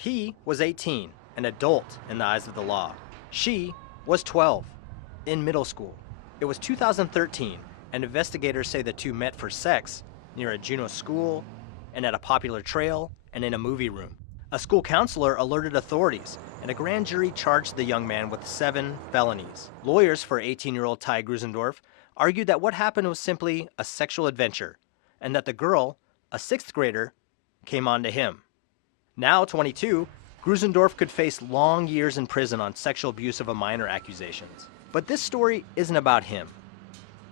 He was 18, an adult in the eyes of the law. She was 12, in middle school. It was 2013, and investigators say the two met for sex near a Juneau school, and at a popular trail, and in a movie room. A school counselor alerted authorities, and a grand jury charged the young man with 7 felonies. Lawyers for 18-year-old Ty Grusendorf argued that what happened was simply a sexual adventure, and that the girl, a 6th grader, came on to him. Now 22, Grusendorf could face long years in prison on sexual abuse of a minor accusations. But this story isn't about him.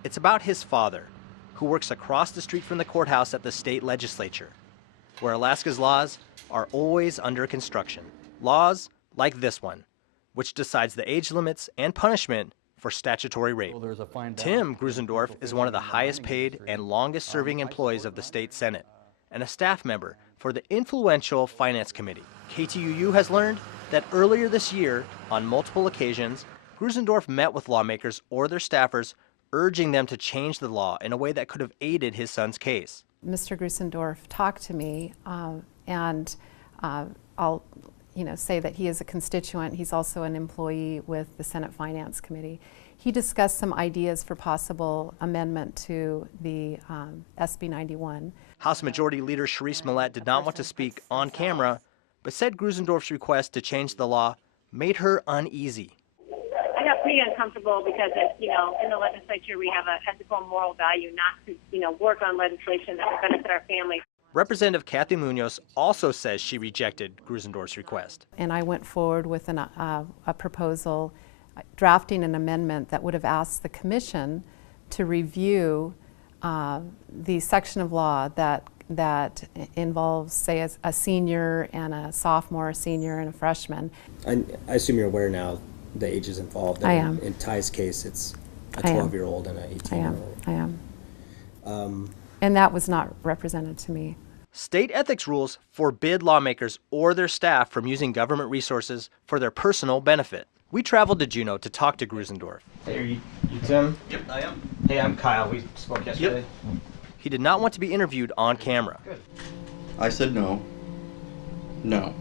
It's about his father, who works across the street from the courthouse at the state legislature, where Alaska's laws are always under construction. Laws like this one, which decides the age limits and punishment for statutory rape. Tim Grusendorf is one of the highest paid and longest serving employees of the state Senate, and a staff member for the influential Finance Committee. KTUU has learned that earlier this year, on multiple occasions, Grusendorf met with lawmakers or their staffers, urging them to change the law in a way that could have aided his son's case. Mr. Grusendorf talked to me, and I'll say that he is a constituent. He's also an employee with the Senate Finance Committee. He discussed some ideas for possible amendment to the SB 91. House Majority Leader Sharice Millett did not want to speak on camera, but said Grusendorf's request to change the law made her uneasy. I got pretty uncomfortable because, in the legislature we have an ethical and moral value not to, work on legislation that would benefit our families. Representative Kathy Munoz also says she rejected Grusendorf's request. And I went forward with a proposal drafting an amendment that would have asked the commission to review the section of law that involves, say, a senior and a sophomore, a senior and a freshman. I assume you're aware now the ages involved. I am. In Ty's case, it's a 12-year-old and an 18-year-old. I am. And that was not represented to me. State ethics rules forbid lawmakers or their staff from using government resources for their personal benefit. We traveled to Juneau to talk to Grusendorf. Hey, are you Tim? Yep, I am. Hey, I'm Kyle. We spoke yesterday. Yep. He did not want to be interviewed on camera. Good. I said no. No.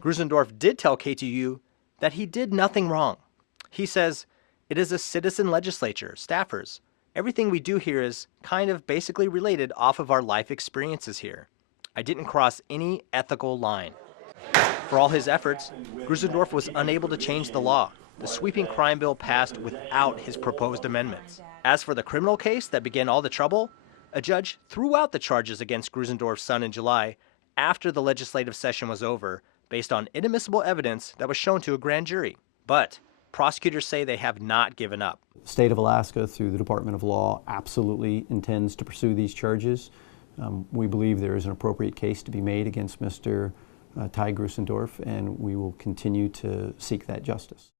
Grusendorf did tell KTUU that he did nothing wrong. He says, "It is a citizen legislature, staffers. Everything we do here is kind of basically related off of our life experiences here. I didn't cross any ethical line." For all his efforts, Grusendorf was unable to change the law. The sweeping crime bill passed without his proposed amendments. As for the criminal case that began all the trouble, a judge threw out the charges against Grusendorf's son in July after the legislative session was over, based on inadmissible evidence that was shown to a grand jury. But prosecutors say they have not given up. The state of Alaska, through the Department of Law, absolutely intends to pursue these charges. We believe there is an appropriate case to be made against Mr. Ty Grusendorf, and we will continue to seek that justice.